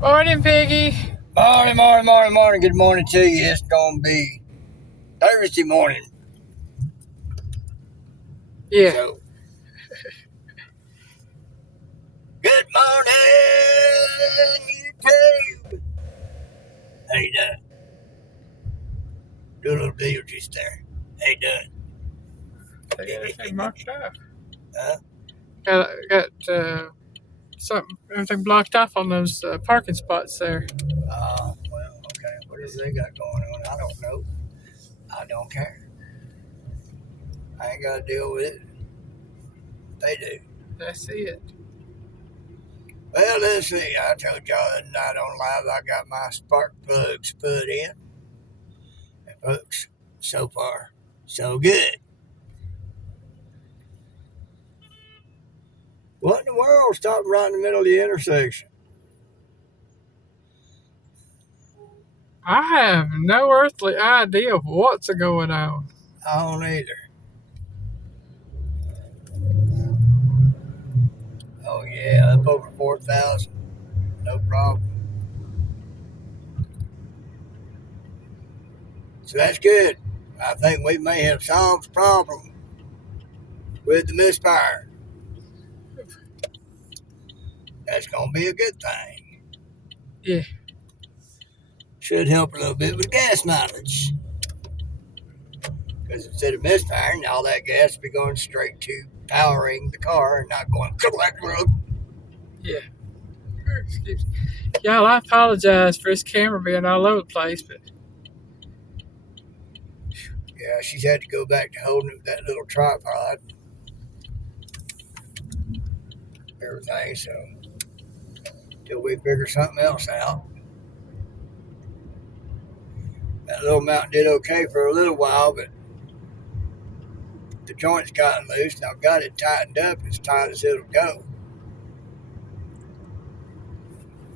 Morning, Piggy. Morning. Good morning to you. It's going to be Thursday morning. Yeah. So, good morning, YouTube. How you doing? Do a little deal just there. How you doing? They got everything blocked off. Huh? Got everything blocked off on those parking spots there. Oh, well, okay. What is they got going on? I don't know. I don't care. I ain't got to deal with it. They do. I see it. Well, let's see. I told y'all that night on live I got my spark plugs put in. And folks, so far, so good. What in the world stopped right in the middle of the intersection? I have no earthly idea of what's going on. I don't either. Oh yeah, up over 4,000. No problem. So that's good. I think we may have solved the problem with the misfire. That's going to be a good thing. Yeah. Should help a little bit with gas mileage. Because instead of misfiring, all that gas will be going straight to powering the car and not going collect. Yeah. Excuse me. Y'all, I apologize for this camera being all over the place, but Yeah, she's had to go back to holding that little tripod. Everything, so till we figure something else out. That little mount did okay for a little while, but the joint's gotten loose and I've got it tightened up as tight as it'll go.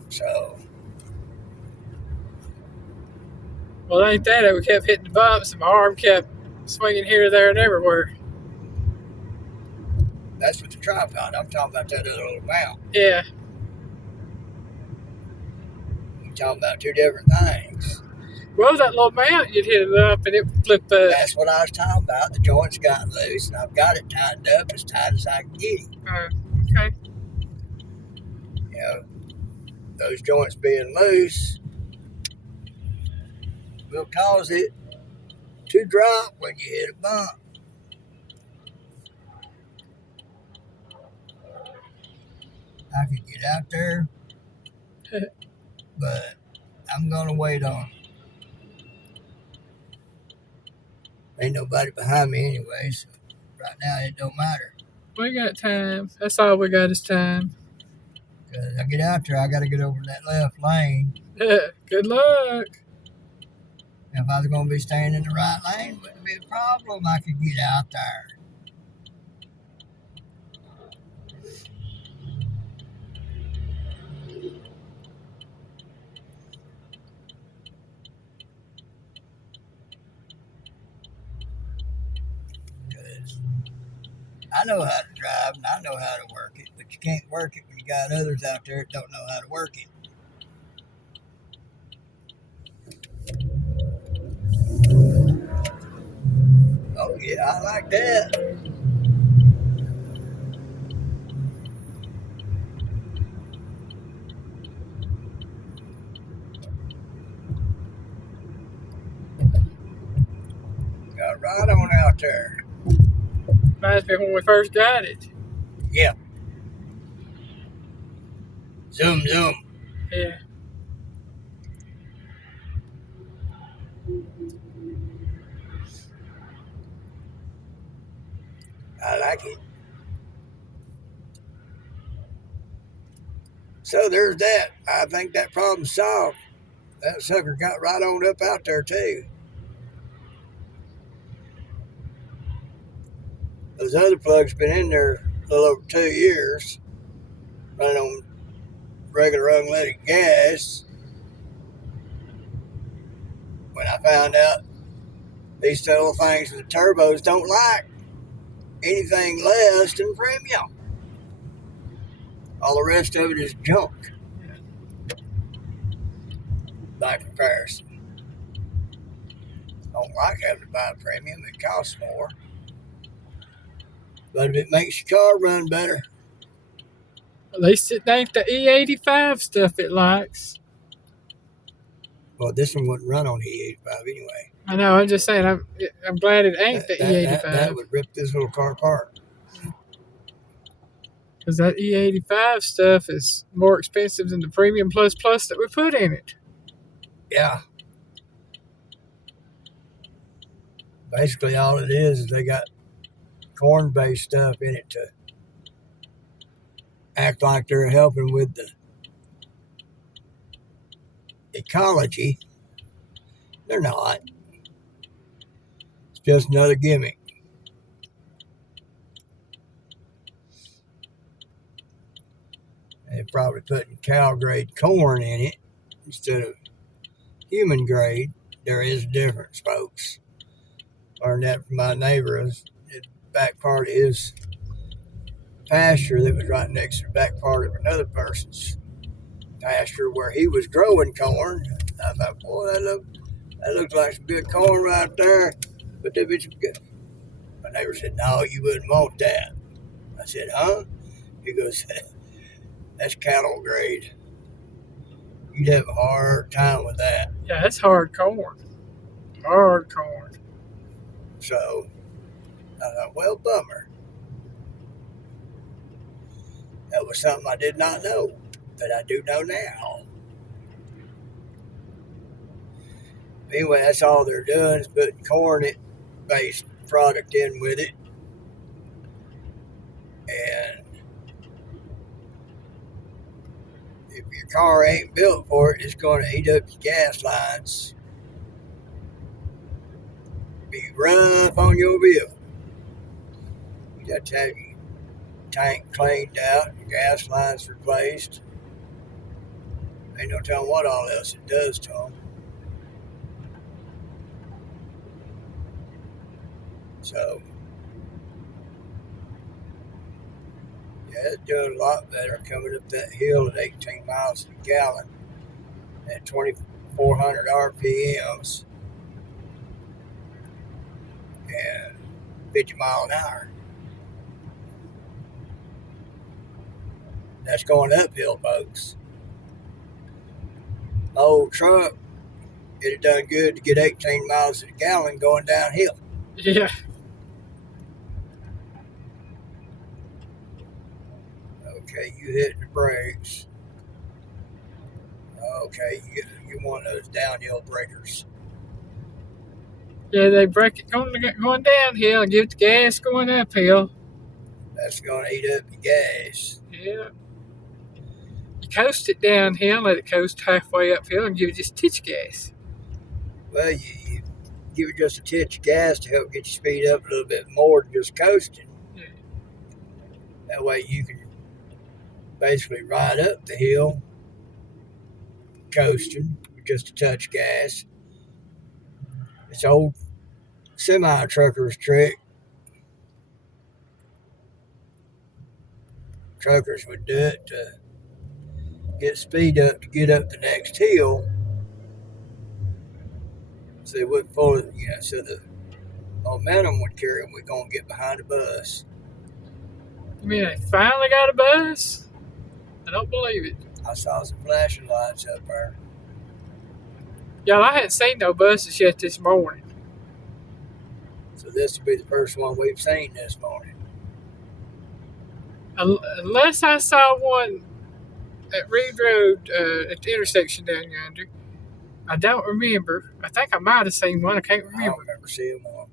So, well, ain't that? We kept hitting the bumps and my arm kept swinging here, there, and everywhere. that's with the tripod. I'm talking about that other little mount. Yeah. We're talking about two different things. Well, that little mount, you'd hit it up and it would flip up. That's what I was talking about. The joint's gotten loose and I've got it tightened up as tight as I can get it. Okay. You know, those joints being loose will cause it to drop when you hit a bump. I could get out there, but I'm going to wait on it. Ain't nobody behind me anyway, so right now it don't matter. We got time. That's all we got is time. Because I get out there, I got to get over that left lane. Good luck. If I was going to be staying in the right lane, wouldn't be a problem. I could get out there. Because I know how to drive and I know how to work it, but you can't work it when you got others out there that don't know how to work it. Oh yeah, I like that. Got right on out there. Reminds me when we first got it. Yeah. Zoom. Yeah. I like it. So there's that. I think that problem's solved. That sucker got right on up out there too. Those other plugs been in there a little over 2 years, running on regular unleaded gas. When I found out these little things with the turbos don't like anything less than premium. All the rest of it is junk. by comparison. I don't like having to buy a premium. It costs more. But if it makes your car run better, At least it ain't the E85 stuff it likes. well, this one wouldn't run on E85 anyway. I know. I'm just saying. I'm glad it ain't the E85. That would rip this little car apart. Because that E85 stuff is more expensive than the Premium Plus Plus that we put in it. Yeah. Basically, all it is they got corn-based stuff in it to act like they're helping with the ecology. They're not. It's just another gimmick. They're probably putting cow-grade corn in it instead of human grade. There is a difference, folks. Learned that from my neighbor. The back part of his pasture that was right next to the back part of another person's pasture where he was growing corn. I thought, boy, that looks like some good corn right there. But that bitch was good. My neighbor said, no, you wouldn't want that. I said, huh? He goes, that's cattle grade. You'd have a hard time with that. Yeah, that's hard corn. Hard corn. So I thought, well, bummer. That was something I did not know that I do know now. Anyway, that's all they're doing is putting corn-based product in with it. And if your car ain't built for it, it's going to eat up your gas lines. Be rough on your bill. You got to have your tank cleaned out, your gas lines replaced. Ain't no telling what all else it does to them. So, yeah, it's doing a lot better coming up that hill at 18 miles a gallon at 2,400 RPMs and 50 mile an hour. That's going uphill, folks. My old truck, it had done good to get 18 miles a gallon going downhill. Yeah. Okay, you hit the brakes. Okay, you're one of those downhill breakers. Yeah, they break it going downhill and give it the gas going uphill. That's going to eat up your gas. Yeah. You coast it downhill, let it coast halfway uphill, and give it just a titch of gas. Well, you give it just a titch of gas to help get your speed up a little bit more than just coasting. Yeah. That way you can basically ride up the hill coasting with just a touch of gas. It's old semi-trucker's trick. Truckers would do it to get speed up to get up the next hill, so they wouldn't fall, so the momentum would carry them. We're going to get behind the bus. You mean they finally got a bus? I don't believe it. I saw some flashing lights up there. Y'all, I hadn't seen no buses yet this morning. So this will be the first one we've seen this morning. Unless I saw one at Reed Road at the intersection down yonder. I don't remember. I think I might have seen one. I can't I remember. don't remember seeing one.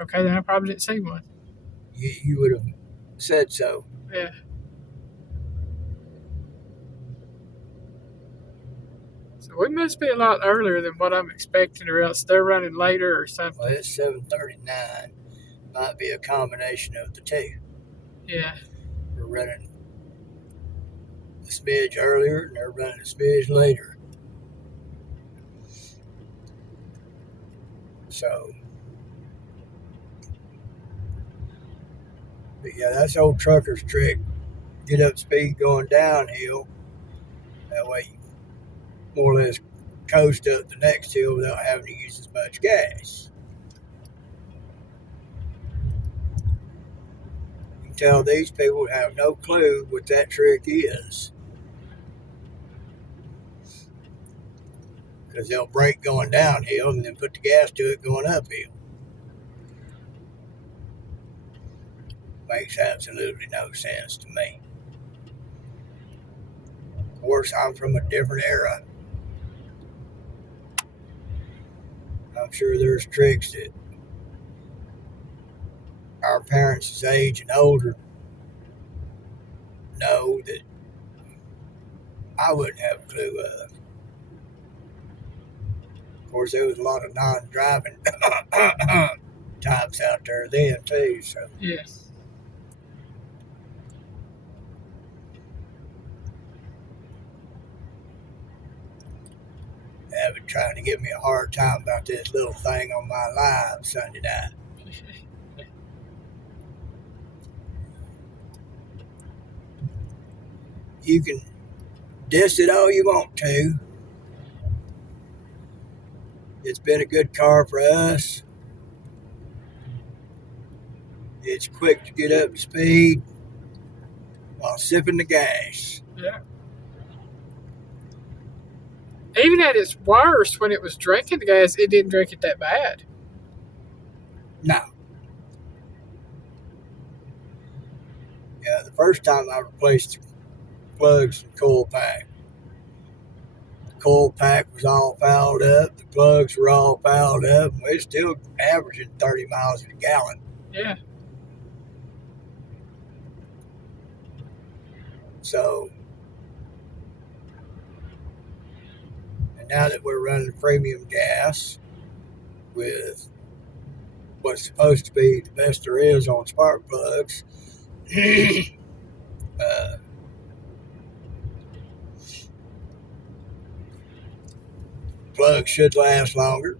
Okay, then I probably didn't see one. You would have said so. Yeah. So we must be a lot earlier than what I'm expecting, or else they're running later or something. Well, it's 7:39. Might be a combination of the two. Yeah. We're running a smidge earlier, and they're running a smidge later. So, but yeah, that's old trucker's trick. Get up speed going downhill. That way you more or less coast up the next hill without having to use as much gas. You can tell these people have no clue what that trick is. Because they'll brake going downhill and then put the gas to it going uphill. Makes absolutely no sense to me. Of course, I'm from a different era. I'm sure there's tricks that our parents' age and older know that I wouldn't have a clue of. Of course, there was a lot of non-driving types out there then too. So Yeah. they've been trying to give me a hard time about this little thing on my live Sunday night. You can diss it all you want to. It's been a good car for us. It's quick to get up to speed while sipping the gas. Yeah. Even at its worst, when it was drinking the gas, it didn't drink it that bad. No. Yeah, the first time I replaced the plugs and coil pack, the coil pack was all fouled up, the plugs were all fouled up, and we're still averaging 30 miles a gallon. Yeah. So, and now that we're running premium gas with what's supposed to be the best there is on spark plugs, plugs should last longer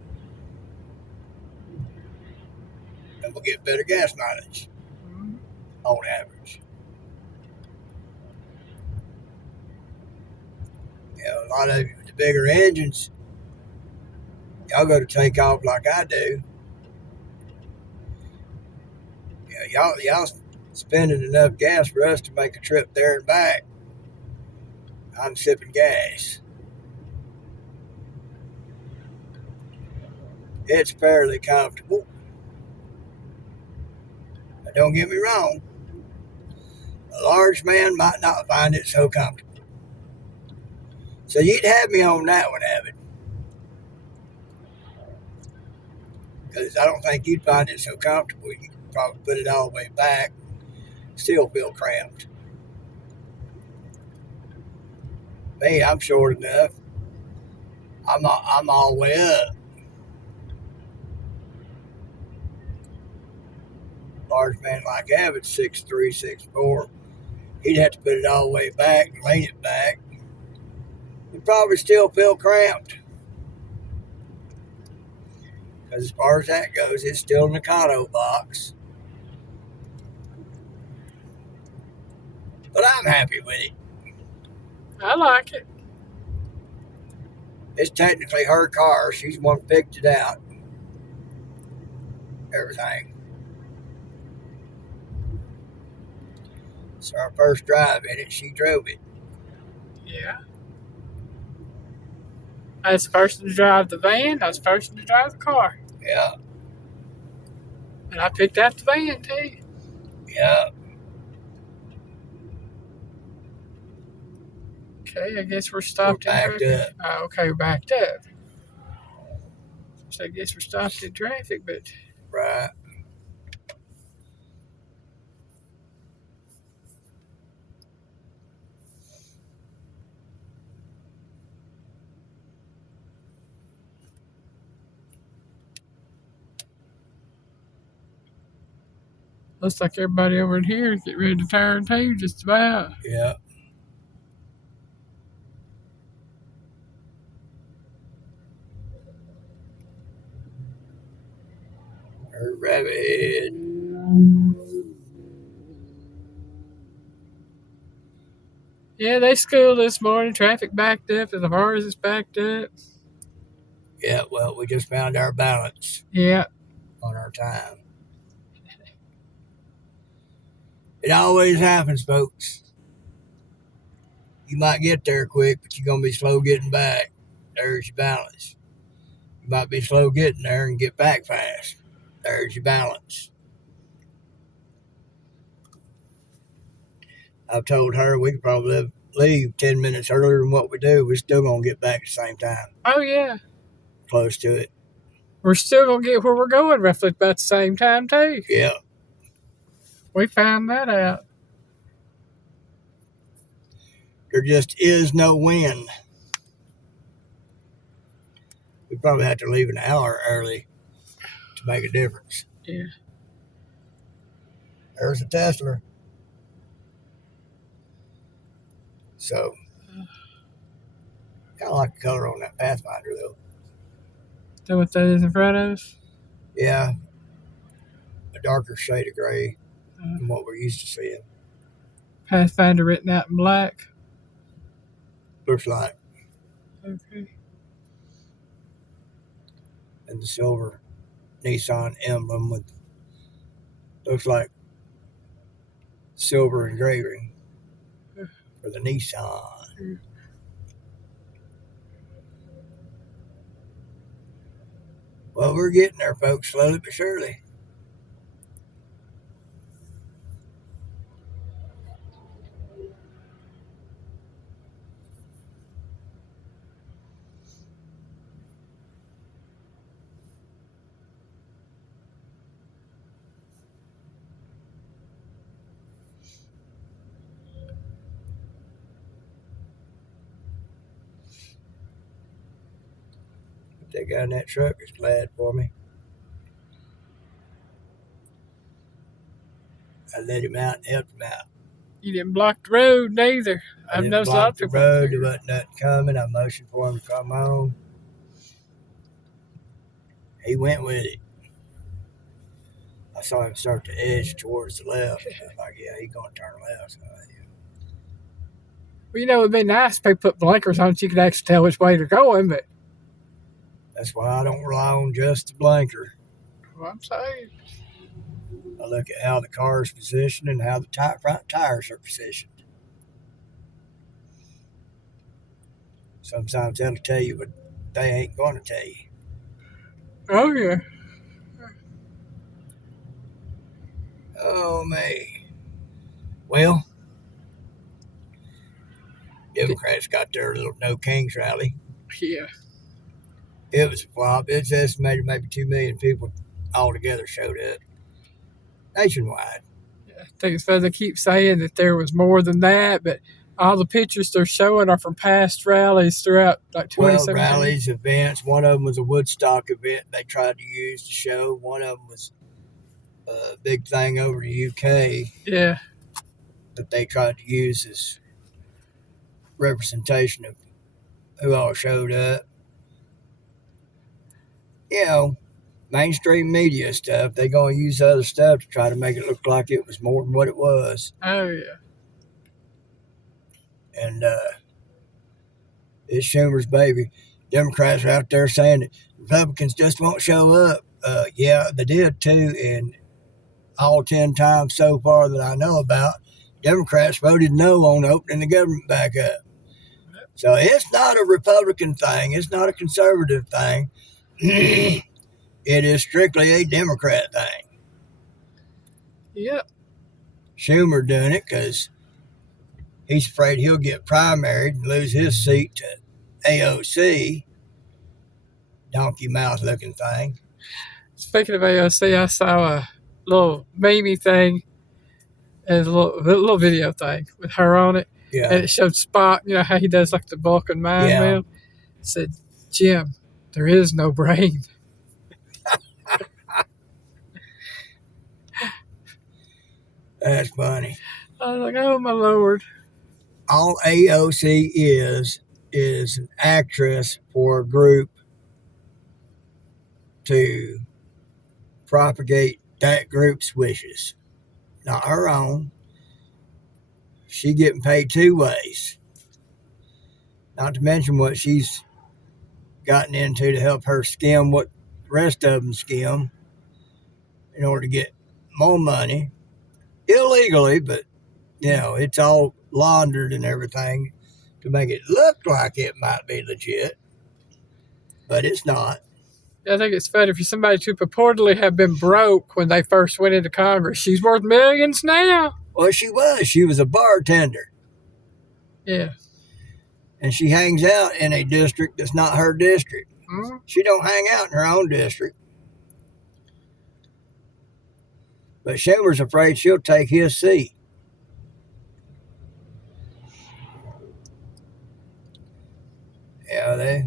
and we'll get better gas mileage on average. You know, a lot of you with the bigger engines, y'all got to take off like I do. You know, y'all spending enough gas for us to make a trip there and back. I'm sipping gas. It's fairly comfortable. But don't get me wrong, a large man might not find it so comfortable. So you'd have me on that one, Avid. Because I don't think you'd find it so comfortable. You could probably put it all the way back, still feel cramped. Me, I'm short enough. I'm all the way up. Large man like Avid's 6'3", 6'4". He'd have to put it all the way back and lean it back. He'd probably still feel cramped. Because as far as that goes, it's still a Nakano box. But I'm happy with it. I like it. It's technically her car. She's the one who picked it out. Everything. So our first drive in it, she drove it. Yeah. I was the person to drive the van. I was the person to drive the car. Yeah. And I picked out the van, too. Yeah. Okay, I guess we're stopped We're backed in up. traffic. Okay, we're backed up. So I guess we're stopped in traffic, but... Right. Looks like everybody over in here is getting ready to turn too, just about. Yeah. Her rabbit head. Yeah, they schooled this morning. Traffic backed up as far as it's backed up. Yeah, well, we just found our balance Yeah. on our time. It always happens, folks. You might get there quick, but you're going to be slow getting back. There's your balance. You might be slow getting there and get back fast. There's your balance. I've told her we could probably leave 10 minutes earlier than what we do. We're still going to get back at the same time. Oh, yeah. Close to it. We're still going to get where we're going roughly about the same time, too. Yeah. We found that out. There just is no wind. We probably have to leave an hour early to make a difference. Yeah. There's a Tesla. So, kind of like the color on that Pathfinder, though. Is that what that is in front of us? Yeah. A darker shade of gray than what we're used to seeing. Pathfinder written out in black. Looks like. Okay. And the silver Nissan emblem with, looks like silver engraving for the Nissan. Well, we're getting there, folks, slowly but surely. That guy in that truck is glad for me. I let him out and helped him out. You didn't block the road neither. I I've didn't noticed a lot of block the people. road. There wasn't nothing coming. I motioned for him to come on. He went with it. I saw him start to edge towards the left. I was like, yeah, he's going to turn left. So, yeah. Well, you know, it'd be nice if they put blinkers on so you could actually tell which way they're going, but That's why I don't rely on just the blinker. well, I'm saying. I look at how the car is positioned and how the front tires are positioned. Sometimes they'll tell you, but they ain't going to tell you. Oh, yeah. Oh, me. Well, Democrats got their little No Kings rally. Yeah. It was a flop. It's estimated maybe 2 million people altogether showed up nationwide. I think so. They keep saying that there was more than that, but all the pictures they're showing are from past rallies throughout like 2017. Rallies, events. One of them was a Woodstock event they tried to use to show. One of them was a big thing over the UK. Yeah. That they tried to use as representation of who all showed up. You know, mainstream media stuff, they going to use other stuff to try to make it look like it was more than what it was. Oh, yeah. And it's Schumer's baby. Democrats are out there saying that Republicans just won't show up. Yeah, they did too. And all 10 times so far that I know about, Democrats voted no on opening the government back up. So it's not a Republican thing. It's not a conservative thing. It is strictly a Democrat thing. Yep. Schumer doing it because he's afraid he'll get primaried and lose his seat to AOC. Donkey mouth looking thing. Speaking of AOC, I saw a little meme thing, as a little video thing with her on it. Yeah. And it showed Spock, you know how he does like the Vulcan mind meld. It said, Jim, there is no brain. That's funny. I was like, oh my Lord. All AOC is an actress for a group to propagate that group's wishes, not her own. She getting paid 2 ways. Not to mention what she's gotten into to help her skim what the rest of them skim in order to get more money illegally, but it's all laundered and everything to make it look like it might be legit, but it's not. I think it's funny for somebody to purportedly have been broke when they first went into Congress. She's worth millions now. Well, she was a bartender. Yeah. And she hangs out in a district that's not her district. Mm-hmm. She don't hang out in her own district. But Schumer's afraid she'll take his seat. Yeah,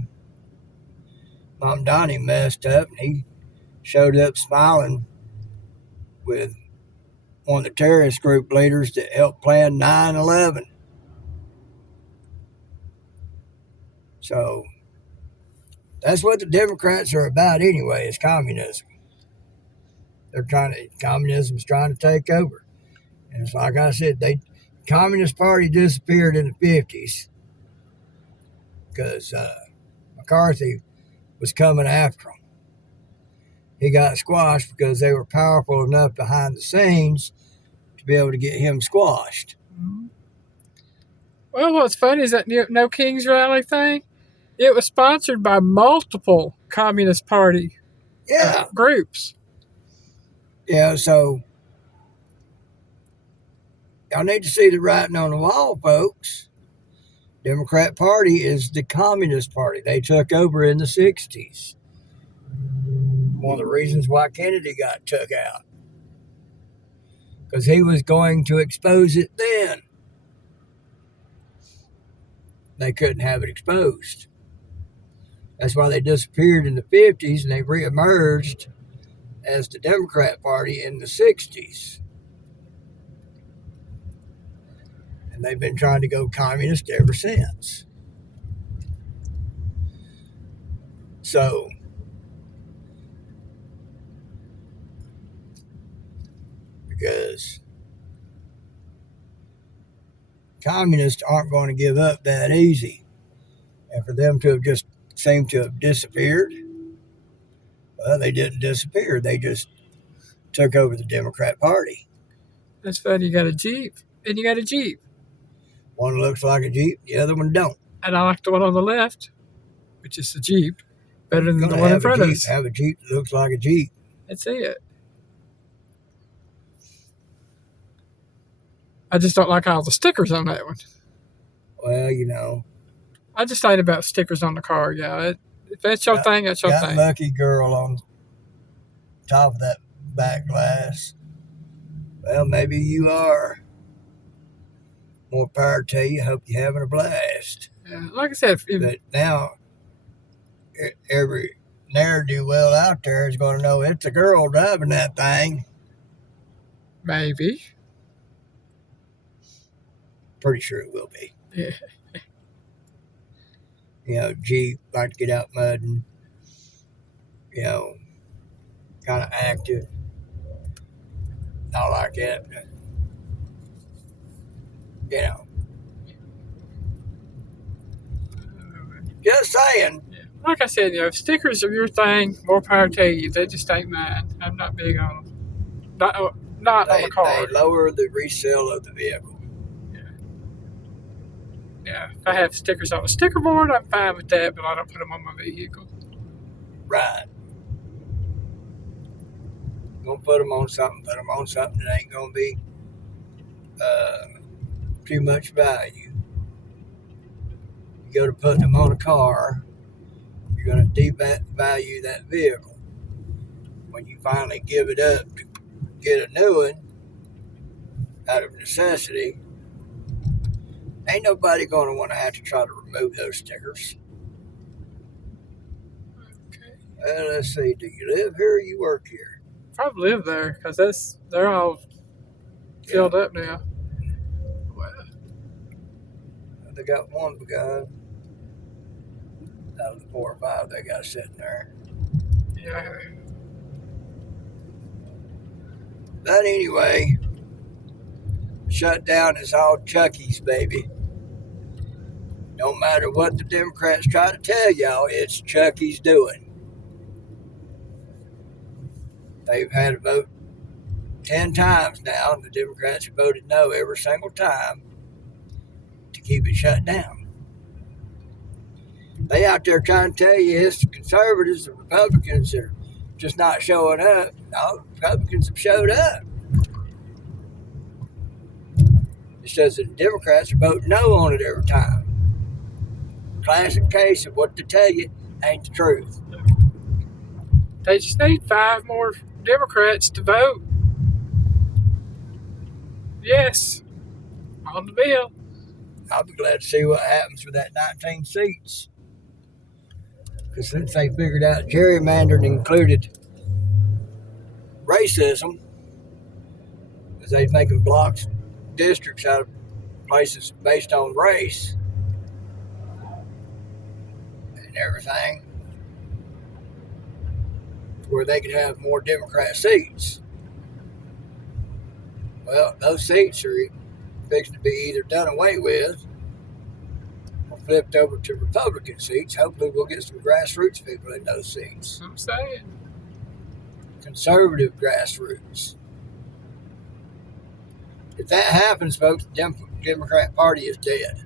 Mom Donnie messed up, and he showed up smiling with one of the terrorist group leaders that helped plan 9/11. So that's what the Democrats are about anyway, is communism. Communism's trying to take over. And it's like I said, the Communist Party disappeared in the 50s because McCarthy was coming after them. He got squashed because they were powerful enough behind the scenes to be able to get him squashed. Mm-hmm. Well, what's funny is that No Kings Rally thing, it was sponsored by multiple Communist Party groups. Yeah, so y'all need to see the writing on the wall, folks. Democrat Party is the Communist Party. They took over in the 60s. One of the reasons why Kennedy got took out. Because he was going to expose it then. They couldn't have it exposed. That's why they disappeared in the 50s and they reemerged as the Democrat Party in the 60s. And they've been trying to go communist ever since. So, because communists aren't going to give up that easy. And for them to have just seemed to have disappeared, well, they didn't disappear. They just took over the Democrat Party. That's funny. You got a Jeep, and you got a Jeep. One looks like a Jeep, the other one don't. And I like the one on the left, which is the Jeep, better than the one in front of us. Have a Jeep that looks like a Jeep. That's it. I just don't like all the stickers on that one. Well, I just ain't about stickers on the car, yeah. If that's your thing, that's your thing. Lucky Girl on top of that back glass. Well, maybe you are. More power to you. Hope you're having a blast. Yeah, like I said, but now every ne'er-do-well out there is going to know it's a girl driving that thing. Maybe. Pretty sure it will be. Yeah. Jeep, like to get out mudding. Kind of active. Not like it. Just saying. Yeah. Like I said, if stickers are your thing, more power to you. They just ain't mine. I'm not big on them. Not on the car. They lower the resale of the vehicle. Yeah. If I have stickers on a sticker board, I'm fine with that, but I don't put them on my vehicle. Right. Gonna put them on something that ain't gonna be too much value. You go to putting them on a car, you're gonna devalue that vehicle. When you finally give it up to get a new one out of necessity, ain't nobody gonna want to have to try to remove those stickers. Okay. Let's see, do you live here or you work here? Probably live there, because they're all filled up now. Well, they got one guy out of the 4 or 5 they got sitting there. Yeah. But anyway, shut down is all Chucky's, baby. No matter what the Democrats try to tell y'all, it's Chucky's doing. They've had a vote 10 times now, and the Democrats have voted no every single time to keep it shut down. They out there trying to tell you it's the conservatives, the Republicans are just not showing up. No, the Republicans have showed up. It's just that the Democrats are voting no on it every time. Classic case of what they tell you ain't the truth. They just need 5 more Democrats to vote yes on the bill. I'll be glad to see what happens with that 19 seats. Because since they figured out gerrymandering included racism, because they're making blocks, districts out of places based on race and everything, where they could have more Democrat seats. Well, those seats are fixing to be either done away with or flipped over to Republican seats. Hopefully we'll get some grassroots people in those seats. I'm saying. Conservative grassroots. If that happens, folks, the Democrat Party is dead.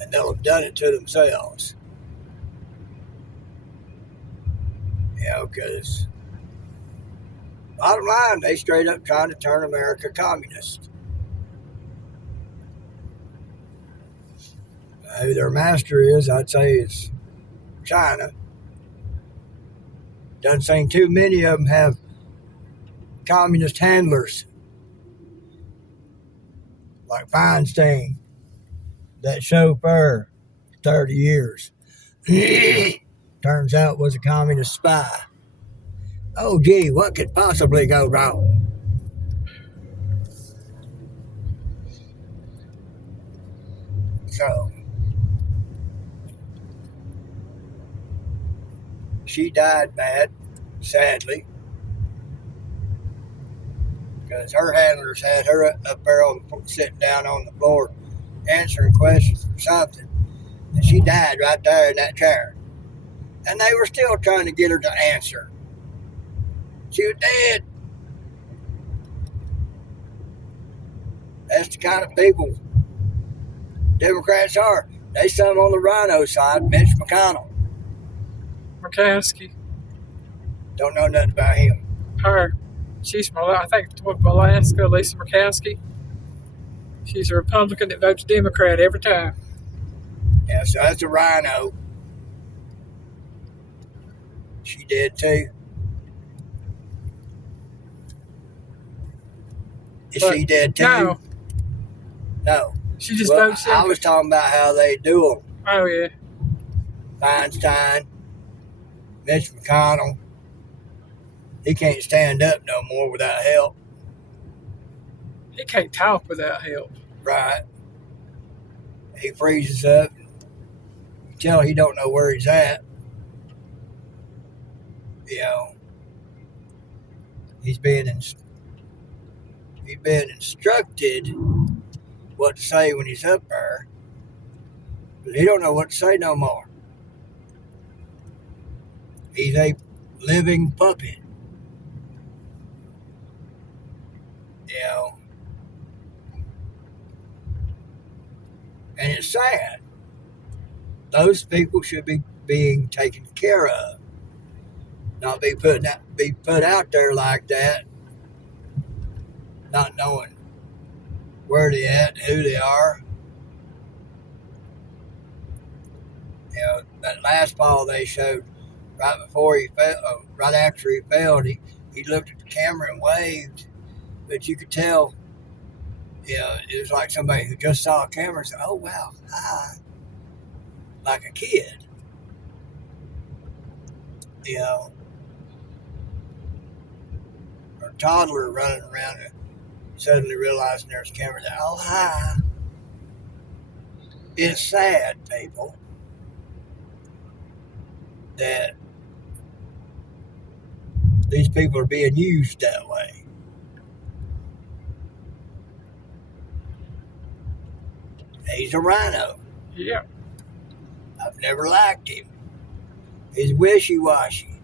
And they'll have done it to themselves. Because bottom line, they straight up trying to turn America communist. Who their master is, I'd say, is China. Doesn't seem too many of them have communist handlers like Feinstein, that chauffeur, 30 years. Turns out was a communist spy. Oh, gee, what could possibly go wrong? So, she died bad, sadly, because her handlers had her up there sitting down on the floor answering questions or something, and she died right there in that chair. And they were still trying to get her to answer. She was dead. That's the kind of people Democrats are. They some on the rhino side, Mitch McConnell. McCaskey. Don't know nothing about him. Her. She's from, I think, Alaska, Lisa McCaskey. She's a Republican that votes Democrat every time. Yeah, so that's a rhino. She did too. Is she dead too? No. No. She just Well, votes I was talking about how they do them. Oh, yeah. Feinstein, Mitch McConnell. He can't stand up no more without help. He can't talk without help. Right. He freezes up. You tell he don't know where he's at. You know, he's being instructed what to say when he's up there, but he don't know what to say no more. He's a living puppet. You know, and it's sad. Those people should be being taken care of, not be put out there like that, not knowing where they at, who they are. You know, that last ball they showed right before he fell, right after he fell, he looked at the camera and waved, but you could tell, you know, it was like somebody who just saw a camera and said, "Oh wow, hi," like a kid. You know, or a toddler running around and suddenly realizing there's a camera there. Oh, hi. It's sad, people, that these people are being used that way. He's a rhino. Yeah. I've never liked him. He's wishy-washy.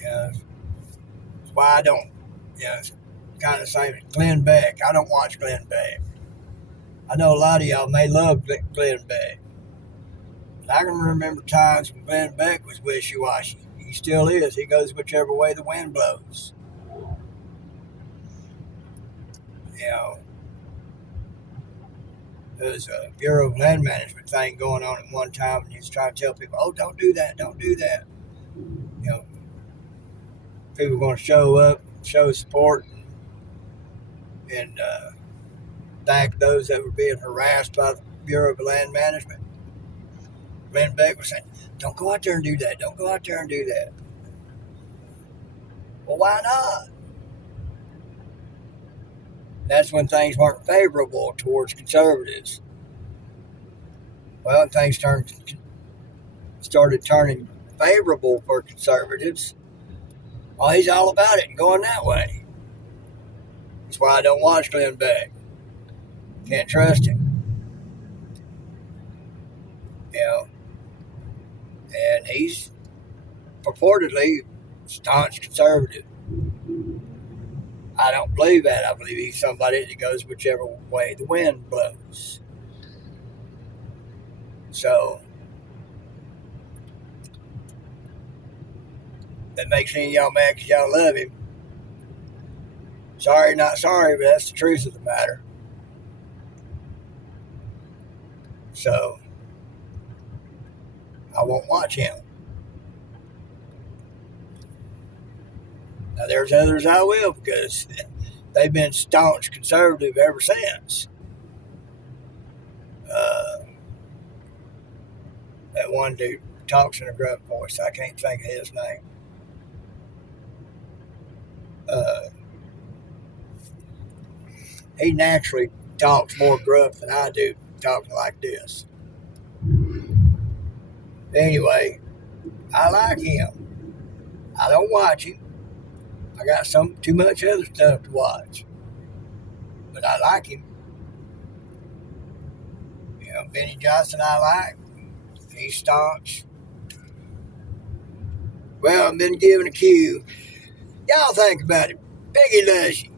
Yeah, that's why I don't. Yeah, it's kind of the same as Glenn Beck. I don't watch Glenn Beck. I know a lot of y'all may love Glenn Beck. I can remember times when Glenn Beck was wishy-washy. He still is. He goes whichever way the wind blows. You know, there's a Bureau of Land Management thing going on at one time, and he's trying to tell people, "Oh, don't do that, don't do that." You know, people are going to show up, show support, and back those that were being harassed by the Bureau of Land Management. Glenn Beck was saying, "Don't go out there and do that. Don't go out there and do that." Well, why not? That's when things weren't favorable towards conservatives. Well, things started turning favorable for conservatives. Oh, he's all about it and going that way. That's why I don't watch Glenn Beck. Can't trust him. You know, and he's purportedly staunch conservative. I don't believe that. I believe he's somebody that goes whichever way the wind blows. So that makes any of y'all mad because y'all love him. Sorry, not sorry, but that's the truth of the matter. So I won't watch him. Now there's others I will, because they've been staunch conservative ever since. That one dude talks in a gruff voice. I can't think of his name. He naturally talks more gruff than I do, talking like this. Anyway, I like him. I don't watch him. I got too much other stuff to watch. But I like him. You know, Benny Johnson I like. He's staunch. Well, I've been given a cue. Y'all think about it. Peggy loves you.